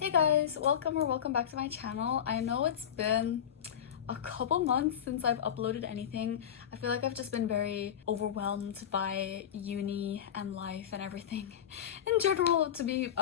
Hey guys, welcome back to my channel. I know it's been a couple months since I've uploaded anything. I feel like I've just been very overwhelmed by uni and life and everything in general to be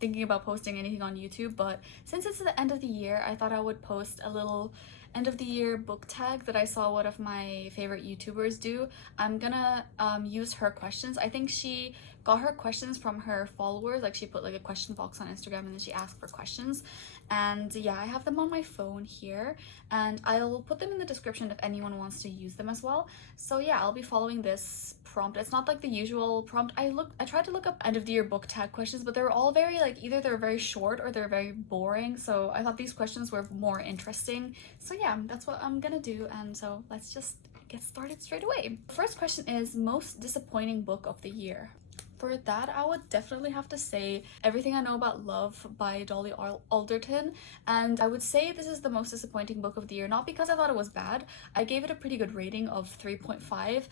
thinking about posting anything on YouTube, but since it's the end of the year, I thought I would post a little end of the year book tag that I saw one of my favorite YouTubers do. I'm gonna use her questions. I think she got her questions from her followers, like she put like a question box on Instagram and then she asked for questions. And yeah, I have them on my phone here and I'll put them in the description if anyone wants to use them as well. So yeah, I'll be following this prompt. It's not like the usual prompt. I tried to look up end of the year book tag questions, but they're all very like either they're very short or they're very boring. So I thought these questions were more interesting. So yeah, that's what I'm gonna do, and so let's just get started straight away. First question is most disappointing book of the year. For that, I would definitely have to say Everything I Know About Love by Dolly Alderton, and I would say this is the most disappointing book of the year, not because I thought it was bad. I gave it a pretty good rating of 3.5,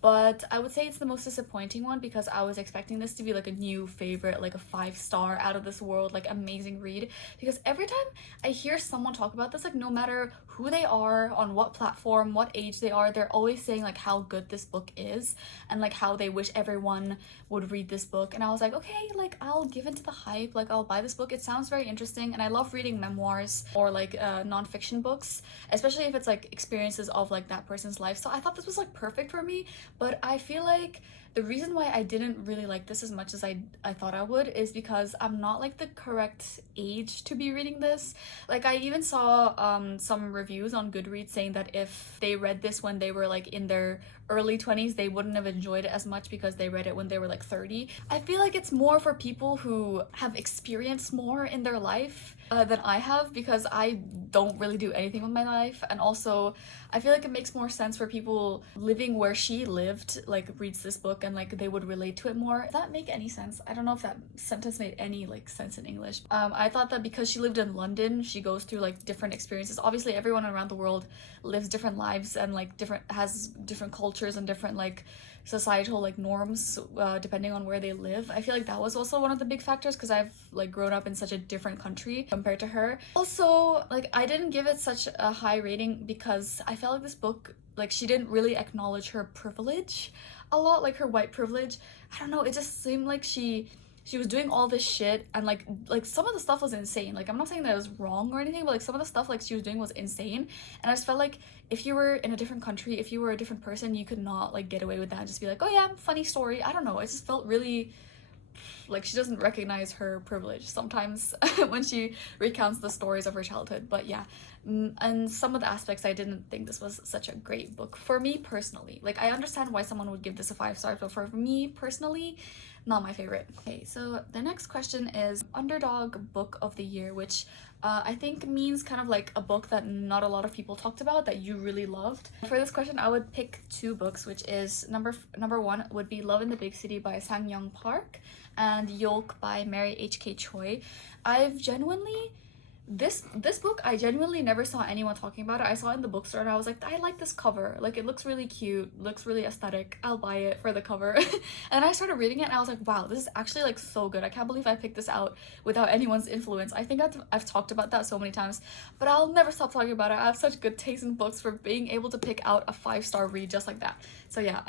but I would say it's the most disappointing one because I was expecting this to be like a new favorite, like a 5-star out of this world, like amazing read. Because every time I hear someone talk about this, like no matter who they are, on what platform, what age they are, they're always saying like how good this book is and like how they wish everyone would read this book. And I was like, okay, like I'll give into the hype, like I'll buy this book. It sounds very interesting and I love reading memoirs or like non-fiction books, especially if it's like experiences of like that person's life. So I thought this was like perfect for me. But I feel like the reason why I didn't really like this as much as I thought I would is because I'm not like the correct age to be reading this. Like I even saw some reviews on Goodreads saying that if they read this when they were like in their early 20s, they wouldn't have enjoyed it as much because they read it when they were like 30. I feel like it's more for people who have experienced more in their life than I have, because I don't really do anything with my life, and also I feel like it makes more sense for people living where she lived, like reads this book and like they would relate to it more. Does that make any sense? I don't know if that sentence made any like sense in English. I thought that because she lived in London, she goes through like different experiences. Obviously everyone around the world lives different lives and like has different cultures and different like societal like norms depending on where they live. I feel like that was also one of the big factors because I've like grown up in such a different country compared to her. Also, like I didn't give it such a high rating because I felt like this book, like she didn't really acknowledge her privilege a lot, like her white privilege. I don't know, it just seemed like she was doing all this shit and like some of the stuff was insane. Like I'm not saying that it was wrong or anything, but like some of the stuff like she was doing was insane, and I just felt like if you were in a different country, if you were a different person, you could not like get away with that and just be like, oh yeah, funny story. I don't know, it just felt really like she doesn't recognize her privilege sometimes when she recounts the stories of her childhood. But yeah, and some of the aspects I didn't think this was such a great book for me personally. Like I understand why someone would give this a 5 stars, but for me personally, not my favorite. Okay, so the next question is underdog book of the year, which I think means kind of like a book that not a lot of people talked about that you really loved. For this question, I would pick 2 books, which is number 1 would be Love in the Big City by Sang Young Park and Yolk by Mary H.K. Choi. This book, I genuinely never saw anyone talking about it. I saw it in the bookstore and I was like, I like this cover. Like it looks really cute, looks really aesthetic. I'll buy it for the cover. And I started reading it and I was like, wow, this is actually like so good. I can't believe I picked this out without anyone's influence. I think I've talked about that so many times, but I'll never stop talking about it. I have such good taste in books for being able to pick out a 5-star read just like that. So yeah,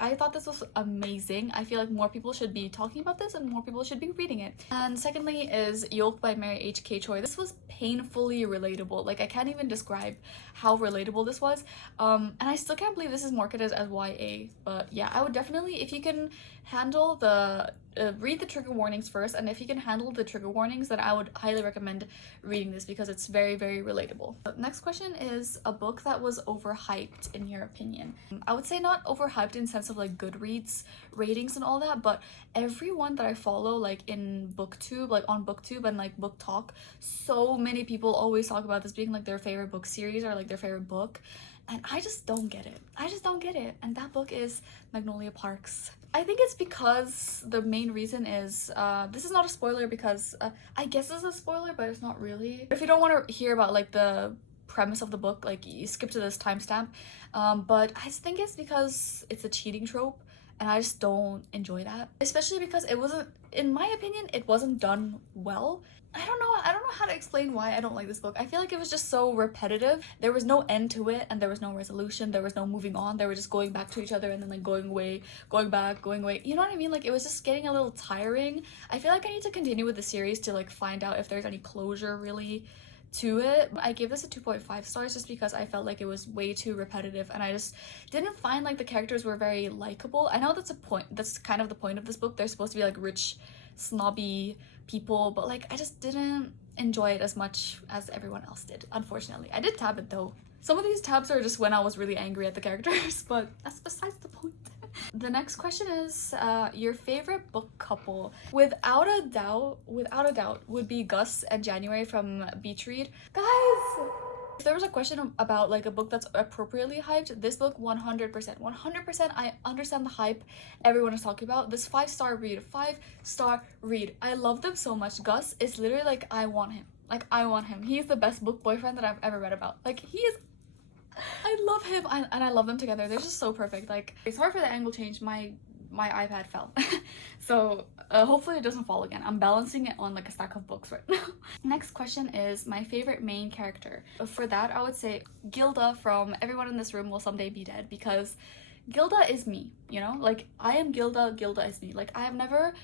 I thought this was amazing. I feel like more people should be talking about this and more people should be reading it. And secondly is Yolk by Mary H.K. Choi. This was painfully relatable. Like I can't even describe how relatable this was. And I still can't believe this is marketed as YA, but yeah, I would definitely, if you can handle the read the trigger warnings first, and if you can handle the trigger warnings, then I would highly recommend reading this because it's very, very relatable. The next question is a book that was overhyped in your opinion. I would say not overhyped in sense of like Goodreads ratings and all that, but everyone that I follow like in booktube, like on booktube and like book talk, so many people always talk about this being like their favorite book series or like their favorite book, and I just don't get it. I just don't get it. And that book is Magnolia Parks. I think it's because the main reason is, this is not a spoiler because I guess it's a spoiler, but it's not really. If you don't want to hear about like the premise of the book, like you skip to this timestamp. But I just think it's because it's a cheating trope and I just don't enjoy that, especially because it wasn't, in my opinion, it wasn't done well. I don't how to explain why I don't like this book. I feel like it was just so repetitive. There was no end to it, and there was no resolution. There was no moving on. They were just going back to each other and then like going away, going back, going away. You know what I mean? Like it was just getting a little tiring. I feel like I need to continue with the series to like find out if there's any closure really to it. I gave this a 2.5 stars just because I felt like it was way too repetitive, and I just didn't find like the characters were very likable. I know that's that's kind of the point of this book. They're supposed to be like rich, snobby people, but like I just didn't enjoy it as much as everyone else did, unfortunately. I did tab it though. Some of these tabs are just when I was really angry at the characters, but that's besides the point. The next question is your favorite book couple. Without a doubt would be Gus and January from Beach Read. Guys, if there was a question about like a book that's appropriately hyped, this book 100%. I understand the hype everyone is talking about. This 5-star read. I love them so much. Gus is literally like, I want him. Like I want him. He's the best book boyfriend that I've ever read about. Like he is, I love him, and I love them together. They're just so perfect. Like, sorry for the angle change. My iPad fell. So hopefully it doesn't fall again. I'm balancing it on like a stack of books right now. Next question is my favorite main character. For that, I would say Gilda from Everyone in This Room Will Someday Be Dead, because Gilda is me, you know? Like, I am Gilda, Gilda is me. Like, I have never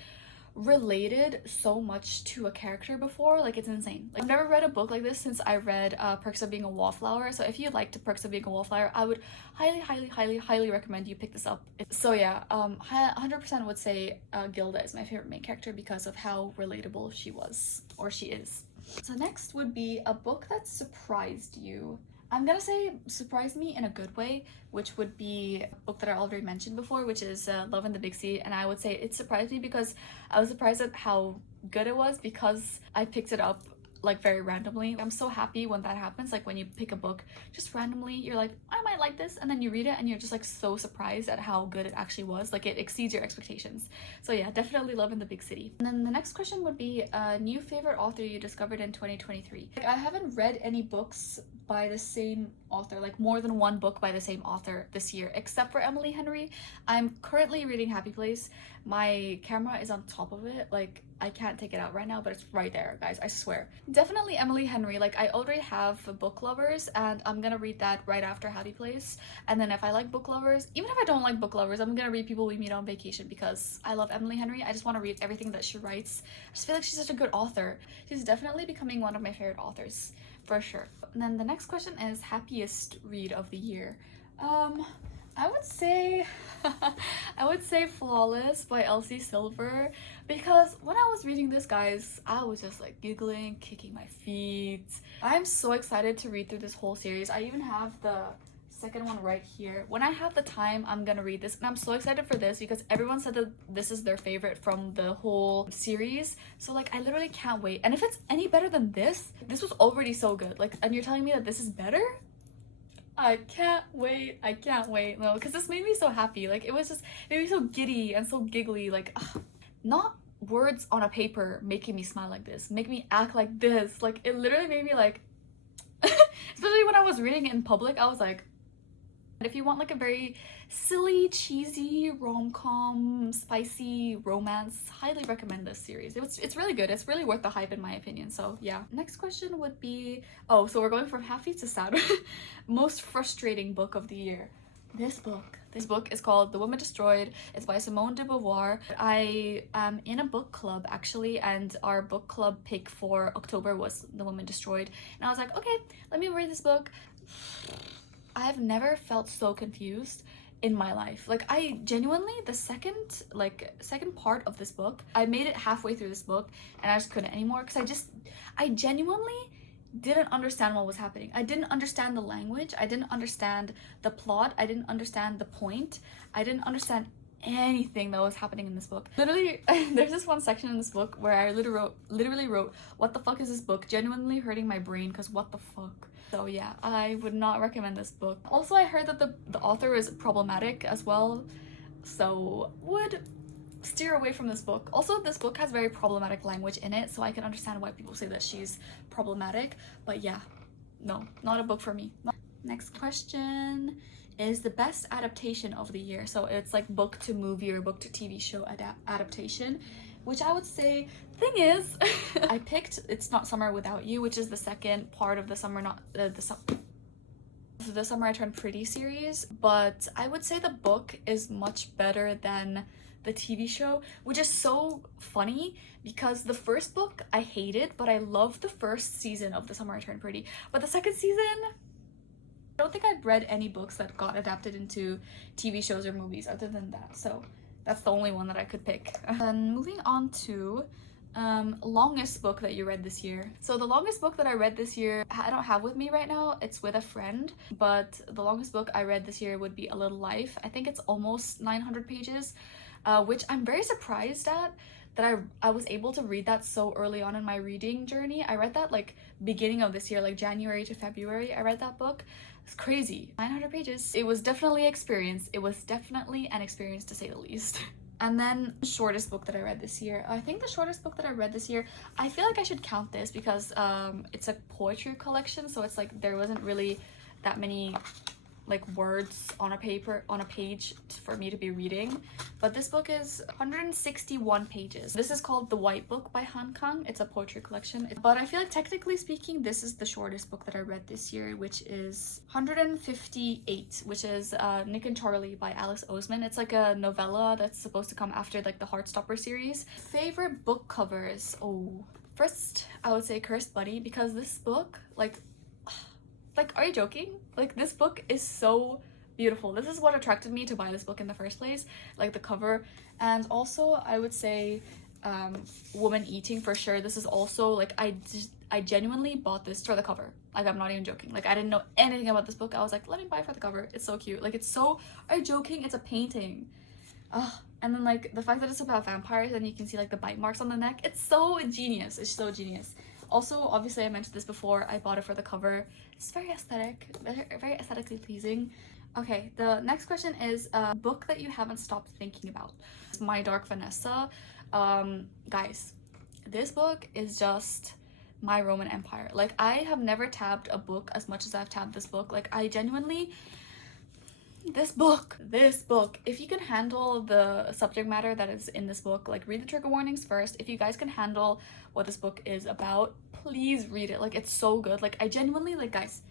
related so much to a character before. Like it's insane. Like I've never read a book like this since I read Perks of Being a Wallflower. So if you liked Perks of Being a Wallflower, I would highly recommend you pick this up. So yeah, 100% would say Gilda is my favorite main character because of how relatable she was, or she is. So next would be a book that surprised you. I'm gonna say surprised me in a good way, which would be a book that I already mentioned before, which is Love in the Big Sea. And I would say it surprised me because I was surprised at how good it was, because I picked it up like very randomly. I'm so happy when that happens, like when you pick a book just randomly, you're like, I might like this, and then you read it and you're just like so surprised at how good it actually was. Like it exceeds your expectations. So yeah, definitely Love in the Big City. And then the next question would be a new favorite author you discovered in 2023. Like, I haven't read any books by the same author, like more than one book by the same author this year, except for Emily Henry. I'm currently reading Happy Place. My camera is on top of it, like I can't take it out right now, but it's right there, guys, I swear. Definitely Emily Henry. Like I already have Book Lovers, and I'm gonna read that right after Happy Place. And then if I like Book Lovers, even if I don't like Book Lovers, I'm gonna read People We Meet on Vacation, because I love Emily Henry. I just want to read everything that she writes. I just feel like she's such a good author. She's definitely becoming one of my favorite authors, for sure. And then the next question is happiest read of the year. I would say Flawless by Elsie Silver, because when I was reading this, guys, I was just like giggling, kicking my feet. I'm so excited to read through this whole series. I even have the second one right here. When I have the time, I'm gonna read this, and I'm so excited for this because everyone said that this is their favorite from the whole series. So like I literally can't wait. And if it's any better than this was already so good. Like, and you're telling me that this is better? I can't wait. No, because this made me so happy. Like it made me so giddy and so giggly. Like not words on a paper making me smile like this, make me act like this. Like it literally made me like especially when I was reading it in public, I was like, if you want like a very silly, cheesy, rom-com, spicy romance, highly recommend this series. It's really good. It's really worth the hype in my opinion. So yeah. Next question would be, oh, so we're going from happy to sad. Most frustrating book of the year. This book is called The Woman Destroyed. It's by Simone de Beauvoir. I am in a book club actually, and our book club pick for October was The Woman Destroyed. And I was like, okay, let me read this book. I've never felt so confused in my life. Like I genuinely, the second part of this book, I made it halfway through this book and I just couldn't anymore, because I genuinely didn't understand what was happening. I didn't understand the language. I didn't understand the plot. I didn't understand the point. I didn't understand anything that was happening in this book. Literally, there's this one section in this book where I literally wrote, what the fuck is this book? Genuinely hurting my brain, because what the fuck? So yeah, I would not recommend this book. Also, I heard that the author is problematic as well, so would steer away from this book. Also, this book has very problematic language in it, so I can understand why people say that she's problematic, but yeah, no, not a book for me. Next question is the best adaptation of the year. So it's like book to movie or book to TV show adaptation. which I would say, thing is, I picked It's Not Summer Without You, which is the second part of the Summer I Turned Pretty series, but I would say the book is much better than the TV show, which is so funny because the first book I hated, but I loved the first season of The Summer I Turned Pretty. But the second season, I don't think I've read any books that got adapted into TV shows or movies other than that, so that's the only one that I could pick. And moving on to longest book that you read this year. So the longest book that I read this year, I don't have with me right now, it's with a friend, but the longest book I read this year would be A Little Life. I think it's almost 900 pages, which I'm very surprised at that I was able to read that so early on in my reading journey. I read that like beginning of this year, like January to February, I read that book. It's crazy. 900 pages. It was definitely an experience. It was definitely an experience to say the least. And then shortest book that I read this year. I think the shortest book that I read this year, I feel like I should count this because it's a poetry collection, so it's like there wasn't really that many like words on a page for me to be reading, but this book is 161 pages. This is called The White Book by Han Kang. It's a poetry collection, but I feel like technically speaking this is the shortest book that I read this year, which is 158, which is Nick and Charlie by Alice Oseman. It's like a novella that's supposed to come after like the Heartstopper series. Favorite book covers. Oh, first I would say Cursed Buddy, because this book, like, are you joking? Like, this book is so beautiful. This is what attracted me to buy this book in the first place, like the cover. And also I would say Woman Eating for sure. This is also like, I genuinely bought this for the cover. Like, I'm not even joking. Like, I didn't know anything about this book. I was like, let me buy it for the cover. It's so cute. Like, it's so, are you joking? It's a painting. And then like the fact that it's about vampires and you can see like the bite marks on the neck, it's so genius. It's so genius. Also, obviously I mentioned this before, I bought it for the cover. It's very aesthetic, very aesthetically pleasing. Okay, the next question is a book that you haven't stopped thinking about. It's My Dark Vanessa. Guys, this book is just my Roman Empire. Like, I have never tabbed a book as much as I've tabbed this book. Like, I genuinely, this book, if you can handle the subject matter that is in this book, like, read the trigger warnings first. If you guys can handle what this book is about, please read it. Like, it's so good. Like, I genuinely, like, guys,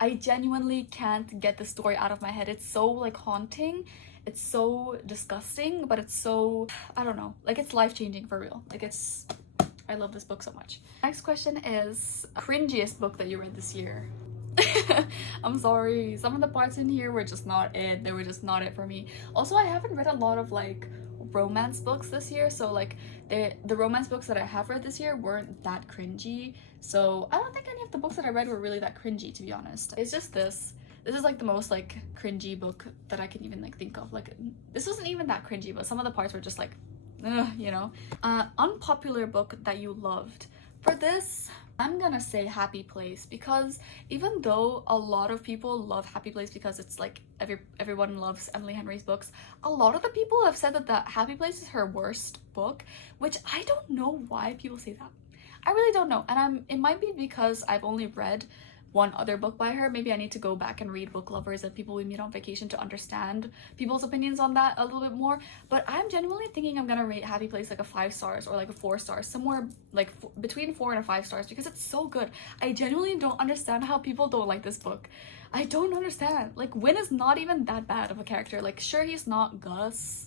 I genuinely can't get the story out of my head. It's so like haunting, it's so disgusting, but it's so, I don't know, like, it's life-changing for real. Like, it's, I love this book so much. Next question is cringiest book that you read this year. I'm sorry, some of the parts in here were just not it. They were just not it for me. Also, I haven't read a lot of like romance books this year, so like the romance books that I have read this year weren't that cringy, so I don't think any of the books that I read were really that cringy, to be honest. It's just this is like the most like cringy book that I can even like think of. Like, this wasn't even that cringy, but some of the parts were just like, you know. Unpopular book that you loved. For this, I'm gonna say Happy Place, because even though a lot of people love Happy Place because it's like everyone loves Emily Henry's books, a lot of the people have said that Happy Place is her worst book, which I don't know why people say that. I really don't know, and it might be because I've only read one other book by her. Maybe I need to go back and read Book Lovers and People We Meet on Vacation to understand people's opinions on that a little bit more. But I'm genuinely thinking I'm gonna rate Happy Place like a 5 stars or like a 4 stars, somewhere like between 4 and 5 stars, because it's so good. I genuinely don't understand how people don't like this book. I don't understand. Like, Win is not even that bad of a character. Like, sure, he's not Gus,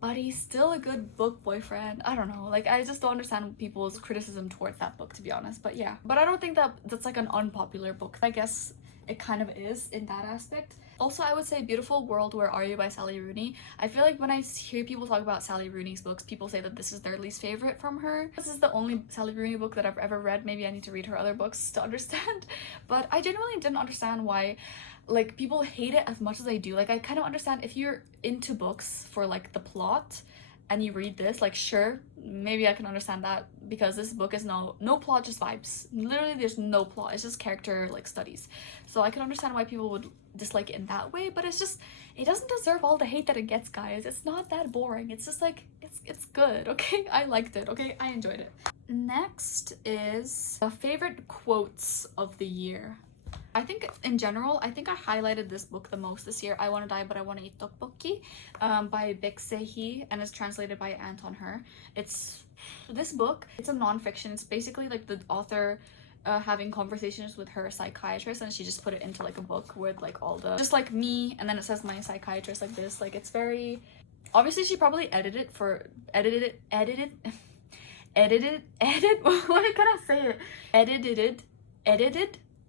but he's still a good book boyfriend. I don't know, like, I just don't understand people's criticism towards that book, to be honest. But yeah, but I don't think that's like an unpopular book. I guess it kind of is in that aspect. Also, I would say Beautiful World, Where Are You by Sally Rooney. I feel like when I hear people talk about Sally Rooney's books, people say that this is their least favorite from her. This is the only Sally Rooney book that I've ever read. Maybe I need to read her other books to understand. But I genuinely didn't understand why like people hate it as much as I do. Like, I kind of understand if you're into books for like the plot and you read this, like, sure, maybe I can understand that, because this book is no plot, just vibes. Literally, there's no plot. It's just character like studies. So I can understand why people would dislike it in that way, but it's just, it doesn't deserve all the hate that it gets, guys. It's not that boring. It's just like, it's good, okay? I liked it, okay? I enjoyed it. Next is favorite quotes of the year. I think in general, I think I highlighted this book the most this year. I Want to Die But I Want to Eat Tteokbokki by Baek Se-hee, and it's translated by Anton Her. It's this book, it's a non-fiction. It's basically like the author having conversations with her psychiatrist, and she just put it into like a book with like all the, just like me, and then it says my psychiatrist like this. Like it's very, obviously she probably edited what can I say it?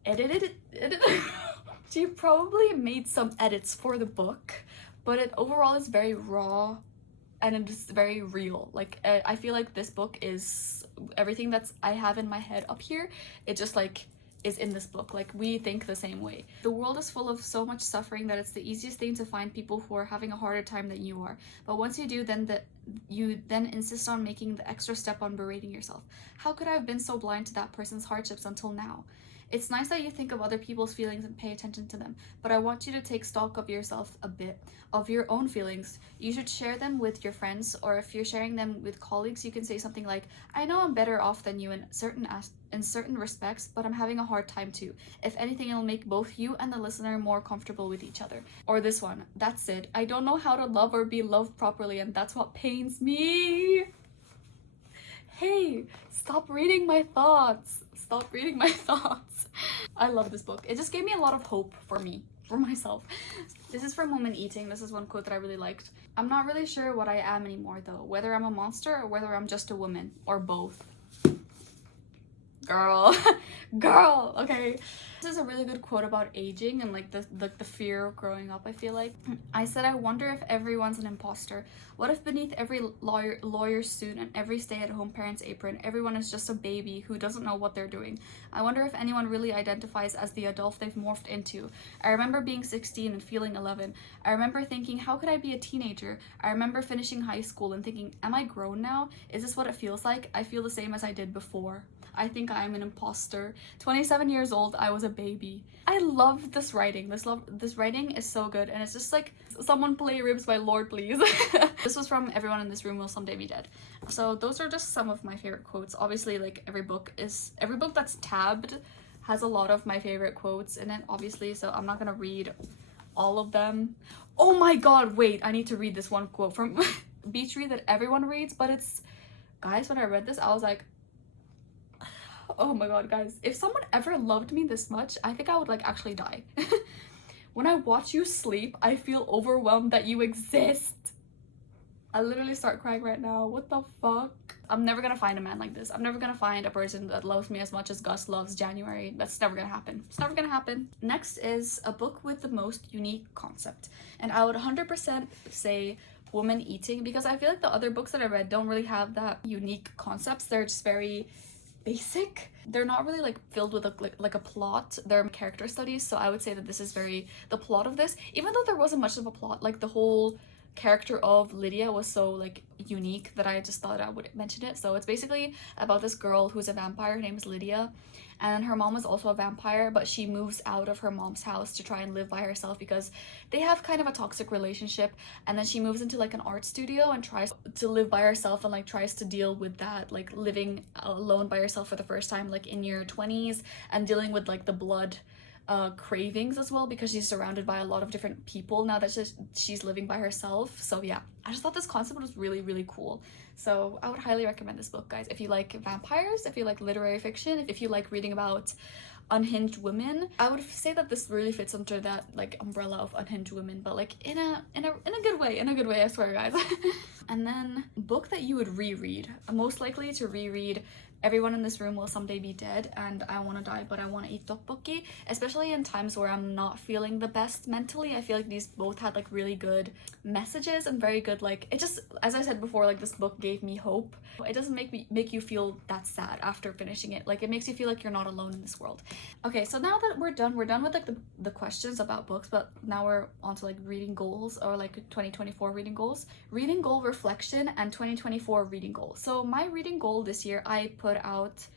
Edited. She probably made some edits for the book, but it overall is very raw and it is very real. Like I feel like this book is everything that's I have in my head up here, it just like is in this book. Like we think the same way. The world is full of so much suffering that it's the easiest thing to find people who are having a harder time than you are. But once you do, you then insist on making the extra step on berating yourself. How could I have been so blind to that person's hardships until now? It's nice that you think of other people's feelings and pay attention to them, but I want you to take stock of yourself a bit, of your own feelings. You should share them with your friends, or if you're sharing them with colleagues, you can say something like, I know I'm better off than you in certain respects, but I'm having a hard time too. If anything, it'll make both you and the listener more comfortable with each other. Or this one, that's it. I don't know how to love or be loved properly, and that's what pains me. Hey, stop reading my thoughts. Stop reading my thoughts. I love this book. It just gave me a lot of hope for me, for myself. This is from Woman Eating. This is one quote that I really liked. I'm not really sure what I am anymore though, whether I'm a monster or whether I'm just a woman, or both. Girl. Girl, okay. This is a really good quote about aging and like the fear of growing up, I feel like. I said, I wonder if everyone's an imposter. What if beneath every lawyer's suit and every stay-at-home parent's apron, everyone is just a baby who doesn't know what they're doing? I wonder if anyone really identifies as the adult they've morphed into. I remember being 16 and feeling 11. I remember thinking, how could I be a teenager? I remember finishing high school and thinking, am I grown now? Is this what it feels like? I feel the same as I did before. I think I'm an imposter. 27 years old, I was a baby. I love this writing. This writing is so good, and it's just like, someone play Ribs by Lord, please. This was from Everyone in This Room Will Someday Be Dead. So those are just some of my favorite quotes. Obviously, like every book that's tabbed has a lot of my favorite quotes in it, obviously, so I'm not gonna read all of them. Oh my god, wait, I need to read this one quote from Beach Read that everyone reads, but it's, guys, when I read this, I was like, oh my god, guys, if someone ever loved me this much, I think I would like actually die. When I watch you sleep, I feel overwhelmed that you exist. I literally start crying right now. What the fuck? I'm never gonna find a man like this. I'm never gonna find a person that loves me as much as Gus loves January. That's never gonna happen. It's never gonna happen. Next is a book with the most unique concept, and I would 100% say Woman Eating, because I feel like the other books that I read don't really have that unique concepts. They're just very basic. They're not really like filled with like a plot. They're character studies, so I would say that this is very, the plot of this, even though there wasn't much of a plot, like the whole character of Lydia was so like unique that I just thought I would mention it. So it's basically about this girl who's a vampire. Her name is Lydia, and her mom is also a vampire, but she moves out of her mom's house to try and live by herself because they have kind of a toxic relationship. And then she moves into like an art studio and tries to live by herself, and like tries to deal with that, like living alone by herself for the first time, like in your 20s, and dealing with like the blood cravings as well, because she's surrounded by a lot of different people now that she's living by herself. So yeah, I just thought this concept was really, really cool. So I would highly recommend this book, guys, if you like vampires, if you like literary fiction, if you like reading about unhinged women. I would say that this really fits under that like umbrella of unhinged women, but like in a good way, I swear, guys. And then book that you would reread, most likely to reread Everyone in This Room Will Someday Be Dead and I Want to Die But I Want to Eat Tteokbokki, especially in times where I'm not feeling the best mentally. I feel like these both had like really good messages and very good, like, it just, as I said before, like this book gave me hope. It doesn't make you feel that sad after finishing it. Like it makes you feel like you're not alone in this world. Okay, so now that we're done with like the questions about books, but now we're on to like reading goals, or like 2024 reading goals, reading goal reflection, and 2024 reading goal. So my reading goal this year I put out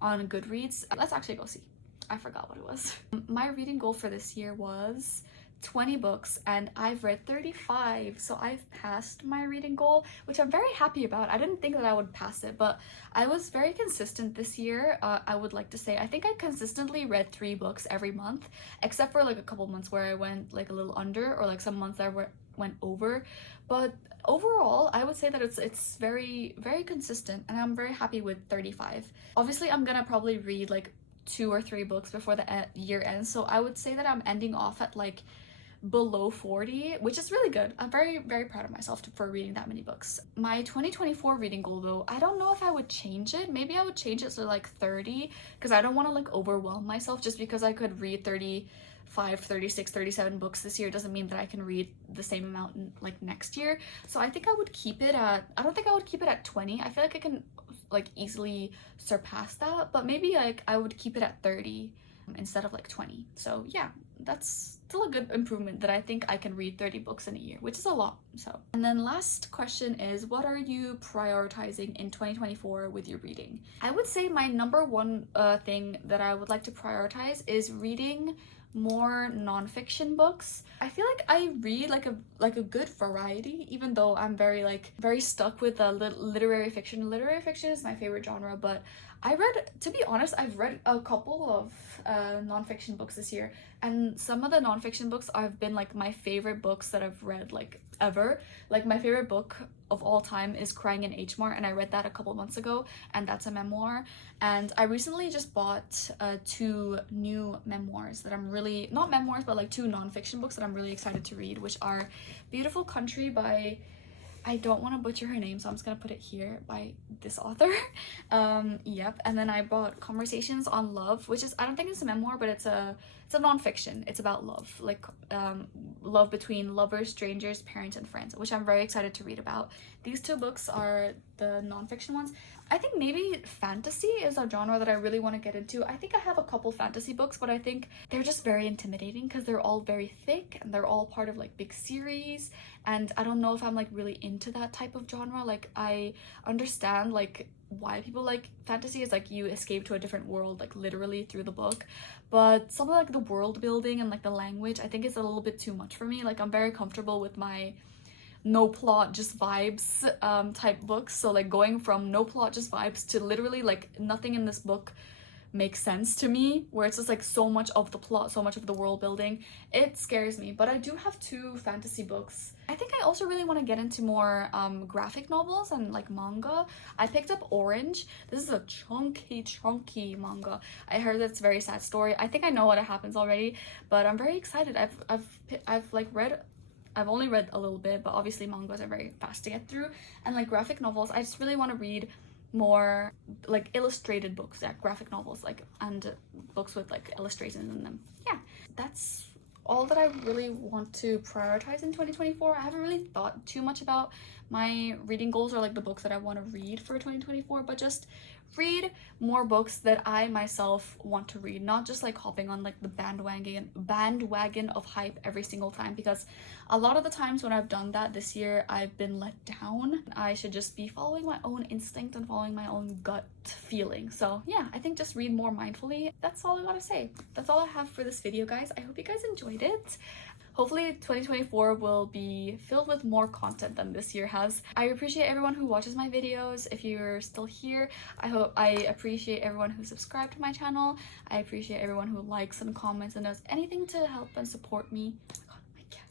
on Goodreads. Let's actually go see. I forgot what it was. My reading goal for this year was 20 books and I've read 35, so I've passed my reading goal, which I'm very happy about. I didn't think that I would pass it, but I was very consistent this year. I would like to say I think I consistently read 3 books every month, except for like a couple months where I went like a little under, or like some months I went over. But overall, I would say that it's very, very consistent, and I'm very happy with 35. Obviously, I'm gonna probably read like 2 or 3 books before the year ends, so I would say that I'm ending off at like below 40, which is really good. I'm very, very proud of myself for reading that many books. My 2024 reading goal though, I don't know if I would change it. Maybe I would change it to like 30, because I don't want to like overwhelm myself. Just because I could read 35, 36, 37 books this year doesn't mean that I can read the same amount in, like next year. So I think I would keep it at, I don't think I would keep it at 20. I feel like I can like easily surpass that, but maybe like I would keep it at 30 instead of like 20. So yeah, that's still a good improvement, that I think I can read 30 books in a year, which is a lot. So, and then last question is, what are you prioritizing in 2024 with your reading? I would say my number one thing that I would like to prioritize is reading more nonfiction books. I feel like I read like a good variety, even though I'm very stuck with literary fiction. Literary fiction is my favorite genre, but to be honest, I've read a couple of nonfiction books this year, and some of the nonfiction books have been like my favorite books that I've read like ever. Like my favorite book of all time is Crying in H Mart, and I read that a couple months ago, and that's a memoir. And I recently just bought 2 new memoirs that I'm really, not memoirs, but like 2 nonfiction books that I'm really excited to read, which are Beautiful Country by, I don't want to butcher her name, so I'm just gonna put it here, by this author. Yep. And then I bought Conversations on Love, which is, I don't think it's a memoir, but it's a nonfiction. It's about love, like love between lovers, strangers, parents, and friends, which I'm very excited to read about. These 2 books are the nonfiction ones. I think maybe fantasy is a genre that I really want to get into. I think I have a couple fantasy books, but I think they're just very intimidating because they're all very thick and they're all part of like big series, and I don't know if I'm like really into that type of genre. Like I understand like why people like fantasy, is like you escape to a different world like literally through the book, but some of like the world building and like the language, I think it's a little bit too much for me. Like I'm very comfortable with my no plot just vibes type books, so like going from no plot just vibes to literally like nothing in this book makes sense to me, where it's just like so much of the plot, so much of the world building, it scares me. But I do have 2 fantasy books. I think I also really want to get into more graphic novels and like manga. I picked up Orange. This is a chunky manga. I heard that it's a very sad story. I think I know what happens already, but I'm very excited. I've only read a little bit, but obviously mangas are very fast to get through. And like graphic novels, I just really want to read more like illustrated books, yeah, graphic novels, like, and books with like illustrations in them. Yeah, that's all that I really want to prioritize in 2024. I haven't really thought too much about my reading goals or like the books that I want to read for 2024, but just read more books that I myself want to read, not just like hopping on like the bandwagon of hype every single time, because a lot of the times when I've done that this year, I've been let down. I should just be following my own instinct and following my own gut feeling. So yeah, I think just read more mindfully. That's all I gotta say. That's all I have for this video, guys. I hope you guys enjoyed it. Hopefully 2024 will be filled with more content than this year has. I appreciate everyone who watches my videos. If you're still here, I appreciate everyone who subscribed to my channel. I appreciate everyone who likes and comments and does anything to help and support me. Oh my god, my cat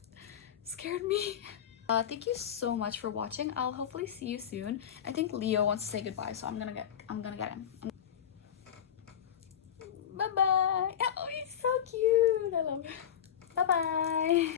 scared me. Thank you so much for watching. I'll hopefully see you soon. I think Leo wants to say goodbye, so I'm gonna get him. Bye bye. Oh, he's so cute. I love him. Bye bye.